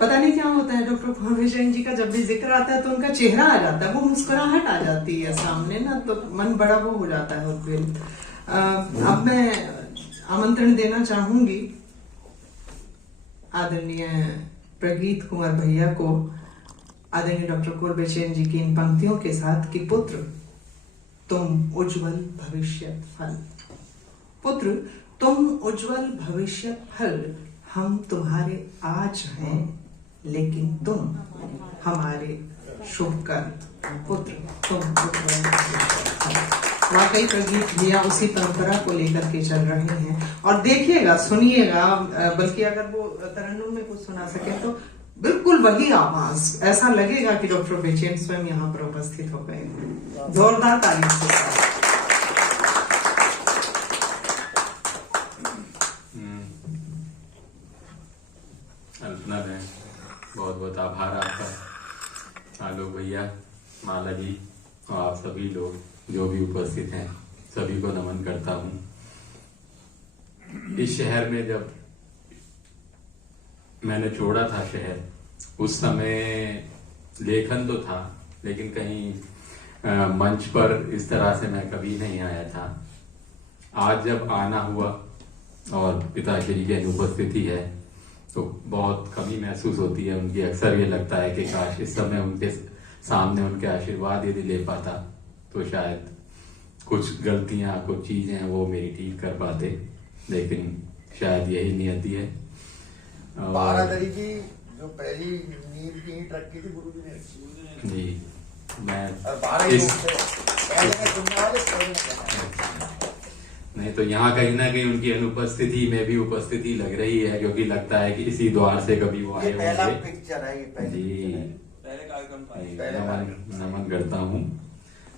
पता नहीं क्या होता है डॉक्टर कुंवर जैन जी का, जब भी जिक्र आता है तो उनका चेहरा आ जाता है, वो मुस्कुराहट आ जाती है सामने ना, तो मन बड़ा वो हो जाता है उस दिन। अब मैं आमंत्रण देना चाहूंगी आदरणीय प्रगीत कुंवर भैया को आदरणीय डॉक्टर कुंवर जैन जी की इन पंक्तियों के साथ कि पुत्र तुम उज्जवल भविष्य फल, पुत्र तुम उज्जवल भविष्य फल, हम तुम्हारे आज हैं लेकिन तुम हमारे शुभ कर्म, पुत्र तुम उज्जवल भविष्य फल। वाकई प्रगीत भैया उसी परंपरा को लेकर के चल रहे हैं। और देखिएगा, सुनिएगा, बल्कि अगर वो तरन्नुम में कुछ सुना सके तो बिल्कुल वही आवाज, ऐसा लगेगा कि डॉक्टर बेचैन स्वयं यहाँ पर उपस्थित हो गए। जोरदार तारीफ के साथ। अल्पना बहन, बहुत बहुत आभार आपका। आलोक भैया, माला जी और आप सभी लोग जो भी उपस्थित हैं, सभी को नमन करता हूँ। इस शहर में जब मैंने छोड़ा था शहर, उस समय लेखन तो था, लेकिन कहीं मंच पर इस तरह से मैं कभी नहीं आया था। आज जब आना हुआ और पिताश्री की अनुपस्थिति है तो बहुत कमी महसूस होती है उनकी। अक्सर ये लगता है कि काश इस समय उनके सामने उनके आशीर्वाद यदि ले पाता तो शायद कुछ गलतियां, कुछ चीजें वो मेरी ठीक कर पाते, लेकिन शायद यही नियति है। बारादरी की जो पहली नींव की ईंट रखी थी गुरु जी ने जी, मैं नहीं तो यहाँ कहीं ना कहीं उनकी अनुपस्थिति में भी उपस्थिति लग रही है, क्योंकि लगता है कि इसी द्वार से कभी वो आए होंगे। जी, नमन करता हूँ।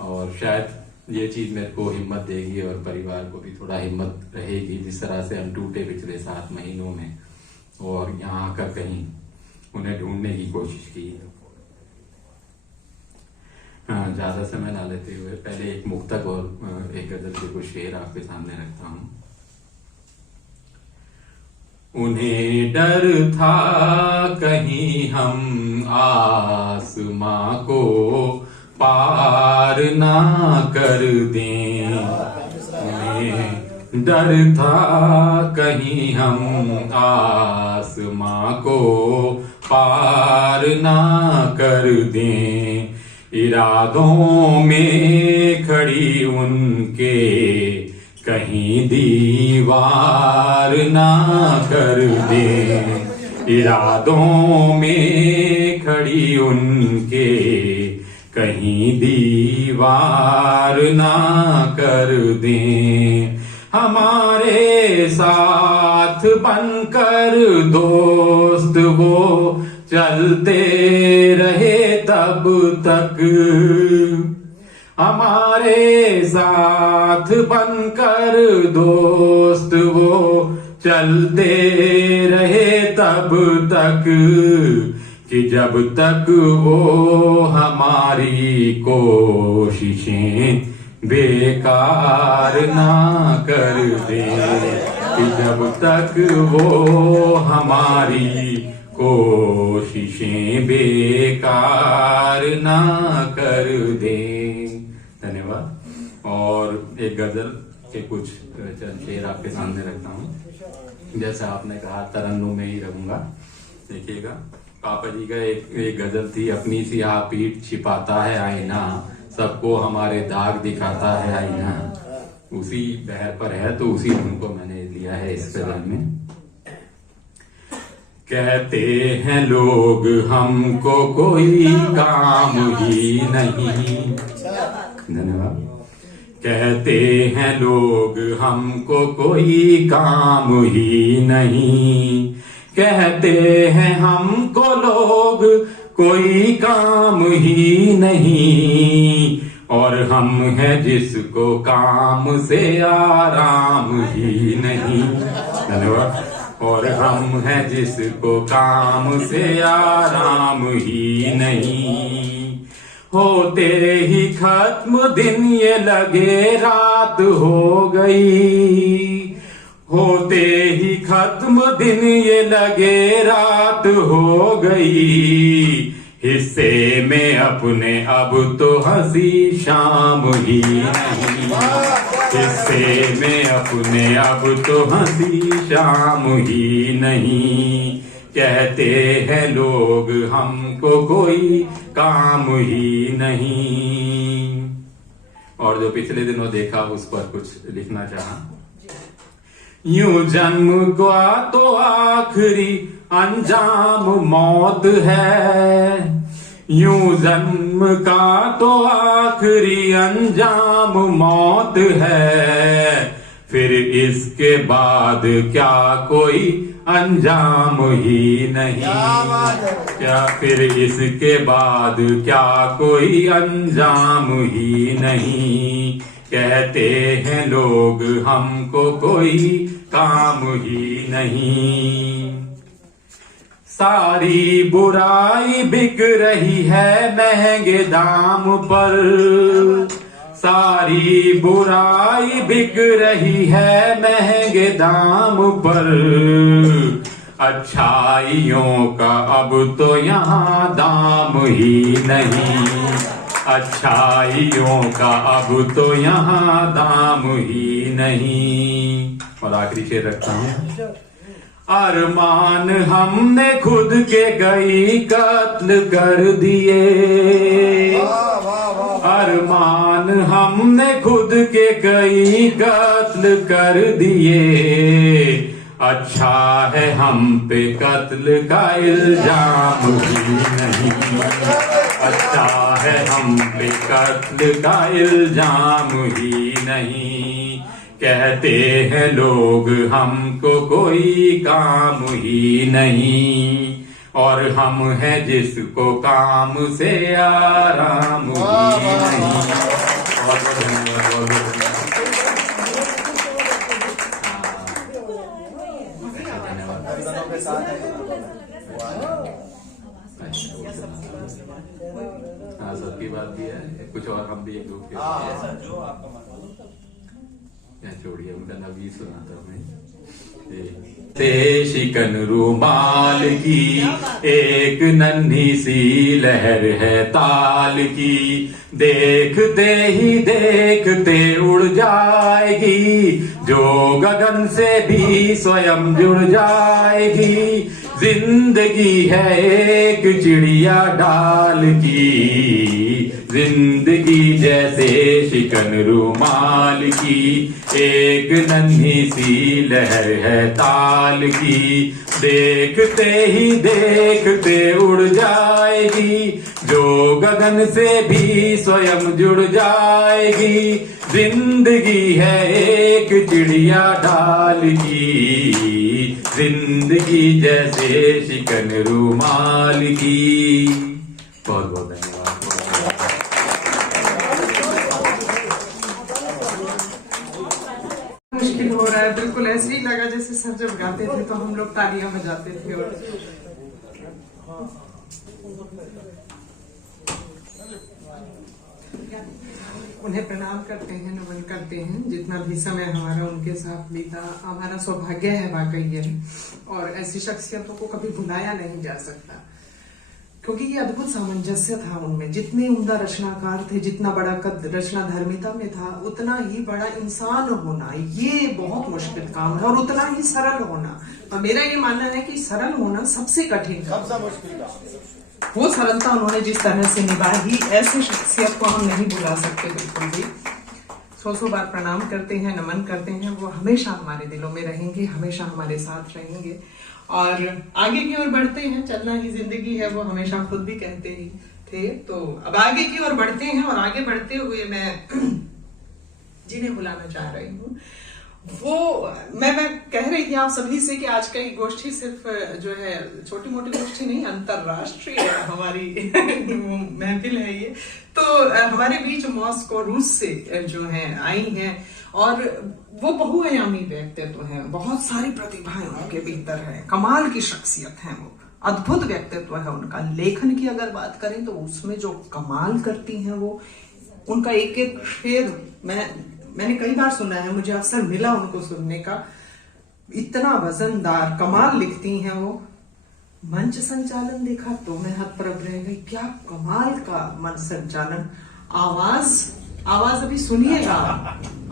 और शायद ये चीज मेरे को हिम्मत देगी और परिवार को भी थोड़ा हिम्मत रहेगी, जिस तरह से हम टूटे पिछले 7 महीनों में और यहाँ आकर कहीं उन्हें ढूंढने की कोशिश की। हाँ, ज्यादा समय ना लेते हुए पहले एक मुक्तक और एक गजल के कुछ शेर आपके सामने रखता हूँ। उन्हें डर था कहीं हम आसमां को पार ना कर दें, उन्हें डर था कहीं हम आसमां को पार ना कर दें। इरादों में खड़ी उनके कहीं दीवार ना कर दें, इरादों में खड़ी उनके कहीं दीवार ना कर दें। हमारे साथ बनकर दोस्त वो चलते रहे तब तक, हमारे साथ बनकर दोस्त वो चलते रहे तब तक, कि जब तक वो हमारी कोशिशें बेकार ना कर दे, कि जब तक वो हमारी कोशिशें बेकार ना कर दे। धन्यवाद। और एक गजल के कुछ शेर आपके सामने रखता हूँ। जैसा आपने कहा तरन्नुम में ही रहूंगा। देखिएगा, पापा जी का एक गजल थी, अपनी सियाह पीठ छिपाता है आईना, सबको हमारे दाग दिखाता है आईना। उसी बहर पर है तो उसी धुन को मैंने लिया है इस गजल में। कहते हैं लोग हमको कोई काम ही नहीं, धन्यवाद। कहते हैं लोग हमको कोई काम ही नहीं, कहते हैं हमको लोग कोई काम ही नहीं, और हम हैं जिसको काम से आराम ही नहीं। धन्यवाद। और हम हैं जिसको काम से आराम ही नहीं, होते ही खत्म दिन ये लगे रात हो गई, होते ही खत्म दिन ये लगे रात हो गई, हिस्से में अपने अब तो हंसी शाम ही नहीं, हिस्से में अपने अब तो हंसी शाम ही नहीं, कहते हैं लोग हमको कोई काम ही नहीं। और जो पिछले दिनों देखा उस पर कुछ लिखना चाहा। यूं जन्म का तो आखिरी अंजाम मौत है, यूं जन्म का तो आखिरी अंजाम मौत है, फिर इसके बाद क्या कोई अंजाम ही नहीं, क्या फिर इसके बाद क्या कोई अंजाम ही नहीं, कहते हैं लोग हमको कोई काम ही नहीं। सारी बुराई बिक रही है महंगे दाम पर, सारी बुराई बिक रही है महंगे दाम पर, अच्छाइयों का अब तो यहाँ दाम ही नहीं, अच्छाइयों का अब तो यहाँ दाम ही नहीं। और आखिरी शेर रखता हूँ। अरमान हमने खुद के कई कत्ल कर दिए, अरमान हमने खुद के कई कत्ल कर दिए, अच्छा है हम पे कत्ल का इल्जाम ही नहीं, अच्छा है हम पे कत्ल का इल्जाम ही नहीं, कहते हैं लोग हमको कोई काम ही नहीं, और हम हैं जिसको काम से आराम ही नहीं। बहुत बहुत धन्यवाद। हाँ, सबकी बात भी है, कुछ और हम भी एक दो छोड़िए, उनका नबी सुनाता हूँ मैं। शिकन रुमाल की एक नन्ही सी लहर है ताल की, देखते ही देखते उड़ जाएगी, जो गगन से भी स्वयं जुड़ जाएगी, जिंदगी है एक चिड़िया डाल की, जिंदगी जैसे शिकन रुमाल की, एक नन्ही सी लहर है ताल की, देखते ही देखते उड़ जाएगी, जो गगन से भी स्वयं जुड़ जाएगी, जिंदगी है एक चिड़िया डाल की, जिंदगी जैसे शिकन रुमाल की। बहुत बहुत धन्यवाद। मुश्किल हो रहा है, बिल्कुल ऐसे ही लगा जैसे सर जब गाते थे तो हम लोग तालियां बजाते थे। और उन्हें प्रणाम करते हैं, नमन करते हैं। जितना भी समय हमारा उनके साथ बीता हमारा सौभाग्य है वाकई है, और ऐसी शख्सियतों को कभी भुलाया नहीं जा सकता, क्योंकि ये अद्भुत सामंजस्य था उनमें। जितने उम्दा रचनाकार थे, जितना बड़ा कद रचना धर्मिता में था, उतना ही बड़ा इंसान होना ये बहुत मुश्किल काम है, और उतना ही सरल होना। और मेरा ये मानना है कि सरल होना सबसे कठिन, सबसे मुश्किल काम। वो सरलता उन्होंने जिस तरह से निभाई, ऐसी शख्सियत को हम नहीं भुला सकते बिल्कुल भी। सौ बार प्रणाम करते हैं, नमन करते हैं। वो हमेशा हमारे दिलों में रहेंगे, हमेशा हमारे साथ रहेंगे, और आगे की ओर बढ़ते हैं। चलना ही जिंदगी है, वो हमेशा खुद भी कहते ही थे। तो अब आगे की ओर बढ़ते हैं, और आगे बढ़ते हुए मैं जिन्हें बुलाना चाह रही हूँ, वो मैं कह रही थी आप सभी से कि आज का ये गोष्ठी सिर्फ जो है छोटी मोटी गोष्ठी नहीं, अंतरराष्ट्रीय हमारी महफिल है ये। तो हमारे बीच मॉस्को रूस से जो है आई हैं, और वो बहुआयामी व्यक्तित्व है, बहुत सारी प्रतिभाएं उनके भीतर है, कमाल की शख्सियत है, वो अद्भुत व्यक्तित्व है उनका। लेखन की अगर बात करें तो उसमें जो कमाल करती हैं वो, उनका एक एक शेर मैंने कई बार सुना है, मुझे अवसर मिला उनको सुनने का। इतना वजनदार, कमाल लिखती हैं वो। मंच संचालन देखा तो मैं हतप्रभ रह गई, क्या कमाल का मंच संचालन। आवाज अभी सुनिएगा,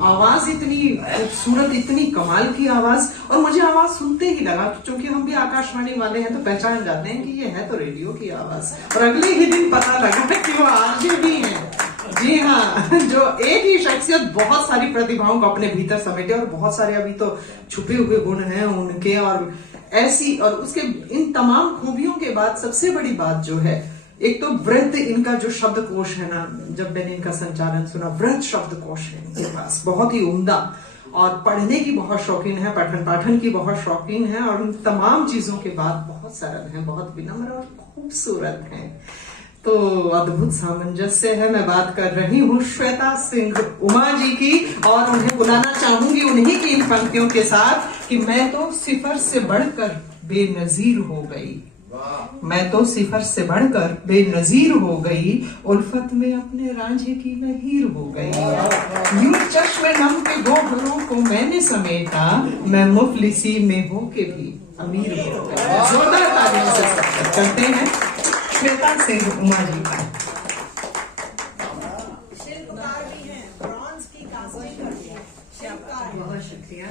आवाज इतनी खूबसूरत, इतनी कमाल की आवाज। और मुझे आवाज सुनते ही लगा, क्योंकि हम भी आकाशवाणी वाले हैं तो पहचान जाते हैं कि ये है तो रेडियो की आवाज। और अगले ही दिन पता लगा कि वो आरजे भी हैं। जी हाँ, जो एक ही शख्सियत बहुत सारी प्रतिभाओं को अपने भीतर समेटे, और बहुत सारे अभी तो छुपे हुए गुण हैं उनके। और ऐसी, और उसके इन तमाम खूबियों के बाद सबसे बड़ी बात जो है, एक तो व्रत, इनका जो शब्दकोश है ना, जब मैंने इनका संचालन सुना, व्रत शब्दकोश है इनके पास, बहुत ही उम्दा। और पढ़ने की बहुत शौकीन है, पठन पाठन की बहुत शौकीन है, और उन तमाम चीजों के बाद बहुत सरल है, बहुत विनम्र और खूबसूरत है। तो अद्भुत सामंजस्य है। मैं बात कर रही हूँ श्वेता सिंह उमा जी की, और उन्हें बुलाना चाहूंगी उन्हीं की इन पंक्तियों के साथ कि मैं तो सिफर से बढ़कर बेनजीर हो गई, मैं तो सिफर से बढ़कर बेनजीर हो गई, उल्फत में अपने रांझे की नहीर हो गई। यूं चश्मे नम के गोहरों को मैंने समेटा, मैं मुफलिसी में हो के भी अमीर हो गई। जोरदार तालियों से स्वागत करते हैं श्वेता सिंह उमा जी का। शिल्पकार भी हैं, ब्रॉन्ज की कास्टिंग करती हैं, शिल्पकार। बहुत शुक्रिया।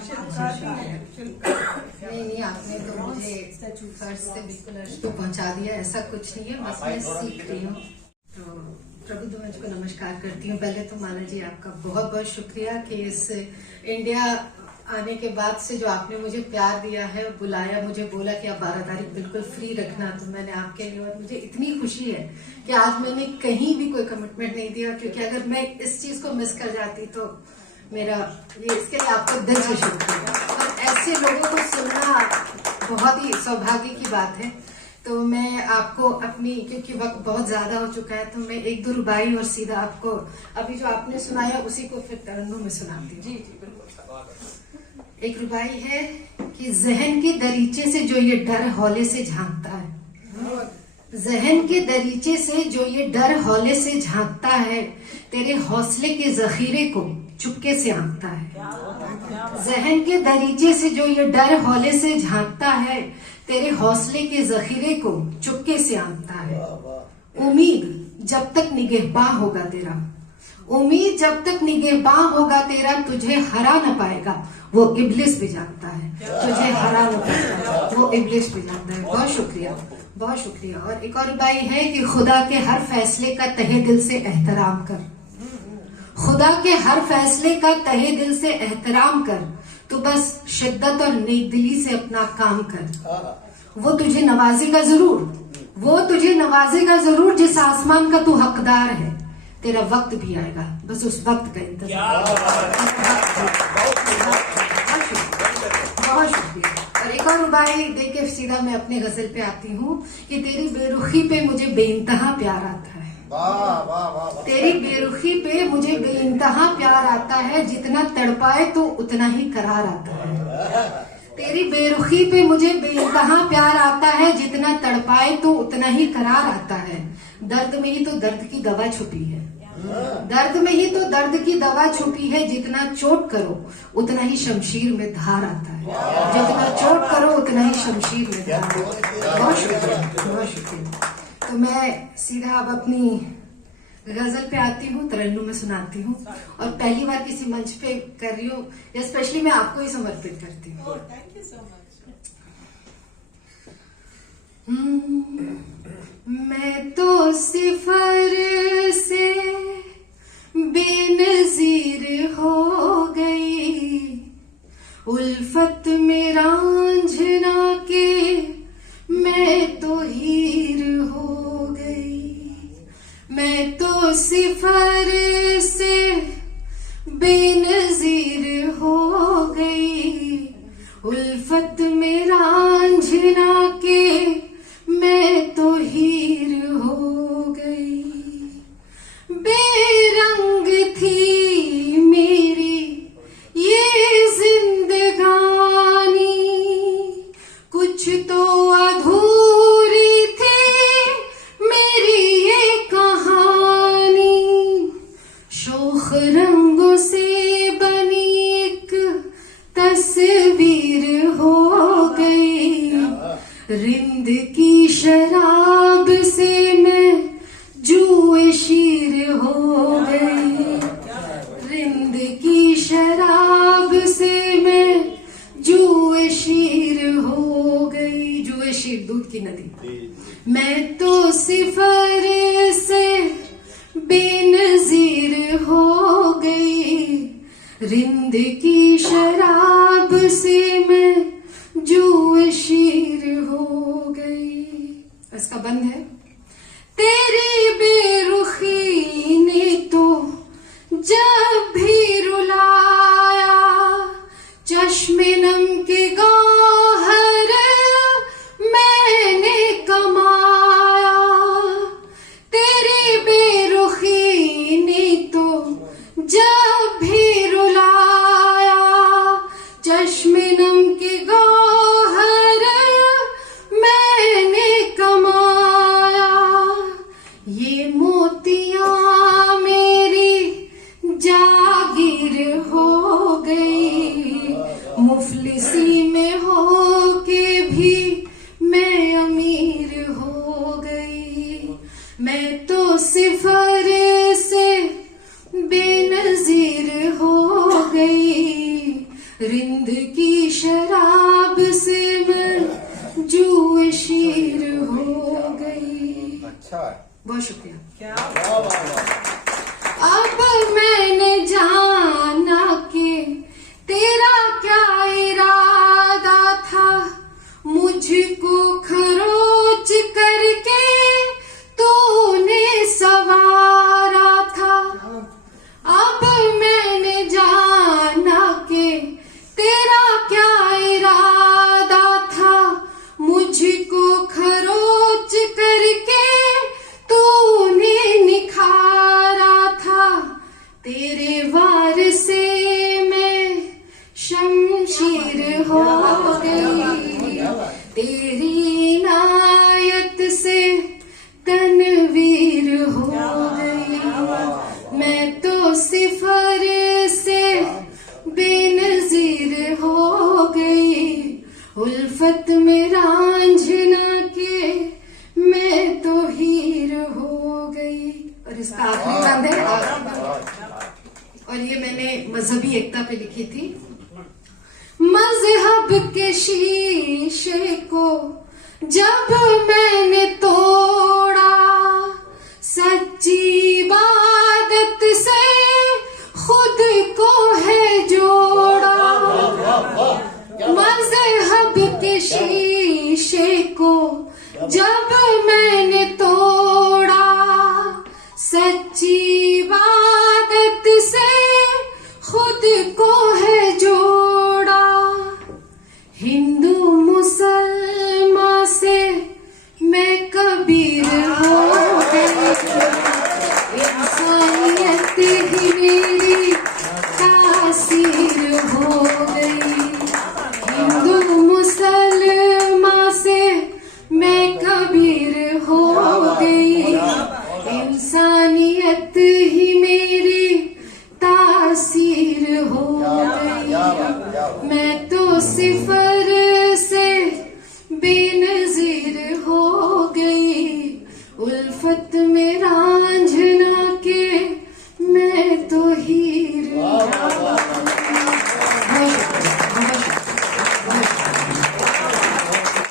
नहीं, आपने तो मुझे फर्श से बिल्कुल अर्श पे पहुंचा दिया, ऐसा कुछ नहीं है, बस मैं सीख रही हूँ। तो प्रभु ध्वज को नमस्कार करती हूँ। पहले तो माला जी आपका बहुत बहुत शुक्रिया कि इस इंडिया आने के बाद से जो आपने मुझे प्यार दिया है, बुलाया, मुझे बोला कि आप 12 तारीख बिल्कुल फ्री रखना, तो मैंने आपके लिए, और मुझे इतनी खुशी है कि आज मैंने कहीं भी कोई कमिटमेंट नहीं दिया, क्योंकि अगर मैं इस चीज को मिस कर जाती तो मेरा ये, इसके लिए आपको दिल से शुक्रिया। और ऐसे लोगों को सुनना बहुत ही सौभाग्य की बात है। तो मैं आपको अपनी, क्योंकि वक्त बहुत ज्यादा हो चुका है, तो मैं 1-2 रुबाई और सीधा आपको अभी जो आपने सुनाया उसी को फिर तरन्नुम में सुनाती हूँ। जी जी बिल्कुल। एक रुबाई है कि जहन के दरीचे से जो ये डर हौले से झांकता है, जहन के दरीचे से जो ये डर हौले से झांकता है, तेरे हौसले के जखीरे को चुपके से आंकता है। जहन के दरीचे से जो ये डर हौले से झांकता है, तेरे हौसले के जखीरे को चुपके से आंकता है। उम्मीद जब तक निगहबां होगा तेरा, उम्मीद जब तक निगहबां होगा तेरा, तुझे हरा न पाएगा वो इब्लिस भी जानता है, तुझे हरा न पाएगा वो इब्लिस भी जानता है। बहुत शुक्रिया, बहुत शुक्रिया। और एक और बाई है कि खुदा के हर फैसले का तहे दिल से एहतराम कर, खुदा के हर फैसले का तहे दिल से एहतराम कर, तो बस शिद्दत और नेकदिली से अपना काम कर। वो तुझे नवाजेगा जरूर, वो तुझे नवाजेगा जरूर, जिस आसमान का तू हकदार है, तेरा वक्त भी आएगा, बस उस वक्त का इंतजार। बहुत शुक्रिया। और एक और रुबाई देके सीधा मैं अपने गजल पे आती हूँ कि तेरी बेरुखी पे मुझे बेइंतहा प्यार आता है। वाह वाह वाह। तेरी बेरुखी पे मुझे बेइंतहा प्यार आता है, जितना तड़पाए तो उतना ही करार आता है। तेरी बेरुखी पे मुझे बेइंतहा प्यार आता है, जितना तड़पाए तो उतना ही करार आता है। दर्द में ही तो दर्द की दवा छुपी है, दर्द में ही तो दर्द की दवा छुपी है, जितना चोट करो उतना ही शमशीर में धार आता है, जितना चोट करो उतना ही शमशीर में धार आता है। बहुत शुक्रिया, बहुत शुक्रिया। तो मैं सीधा अब अपनी गजल पे आती हूँ, तरन्नुम में सुनाती हूँ, और पहली बार किसी मंच पे कर रही हूँ, या स्पेशली मैं आपको ही समर्पित करती हूँ। Thank you so much. मैं तो सिफर से बेनजीर हो गई, उल्फत में रांझना के मैं तो हीर हो गई। मैं तो सिफर से बेनजीर हो गई, उल्फत में रांझना के मैं तो हीर हो गई। बेरंग थी मेरी ये जिंदगानी, कुछ तो अधूरी थी मेरी ये कहानी। शोख रंगों से बनी एक तस्वीर हो दी। मैं तो सिफर से बेनजीर हो गई, रिंद की शराब से मैं जुए शीर हो गई। इसका बंद है। तेरी बेरुखी ने तो जब भी रुलाया, चश्मे नम के गौहर मैंने कमाया। तेरी बेरुखी ने तो जब भी रुलाया, चश्मे नम के गौहर मैंने कमाया। ये मोतियां मेरी जागीर हो गई, मुफलिसी में हो के भी मैं अमीर हो गई। मैं तो सिफर से बेनजीर हो गई, रिंद की शराब से मैं जुए शीर हो गई। अच्छा है। बहुत शुक्रिया। क्या वाह वाह वाह। अब मैंने जाना कि तेरा क्या इरादा था, मुझको खरोच करके तूने सवारा था। अब मैंने जाना कि तेरा क्या इरादा था, मुझको खरोच करके तूने निखारा था। तेरे वार से मैं शमशीर हो गई, तेरी इनायत से तनवीर हो गई। मैं तो सिफर से बेनजीर हो गई, उल्फत में रांझना के मैं तो हीर हो गई। और इसका आखिरी बंद है, और ये मैंने मजहबी एकता पे लिखी थी। मजहब के शीशे को जब मैंने तोड़ा, सच्ची इबादत से खुद को है जोड़ा। मजहब के शीशे को जब मैंने तोड़ा, सच्ची इबादत से खुद को है जोड़ा। हिंदू मुसलमान से मैं कबीर हो गई, इंसानियत ही मेरी तासीर हो गई। हिंदू मुसलमान से मैं कबीर हो गई, इंसानियत ही मेरी तासीर हो गई। मैं तो सिफर से बेनजीर हो गई, उल्फत में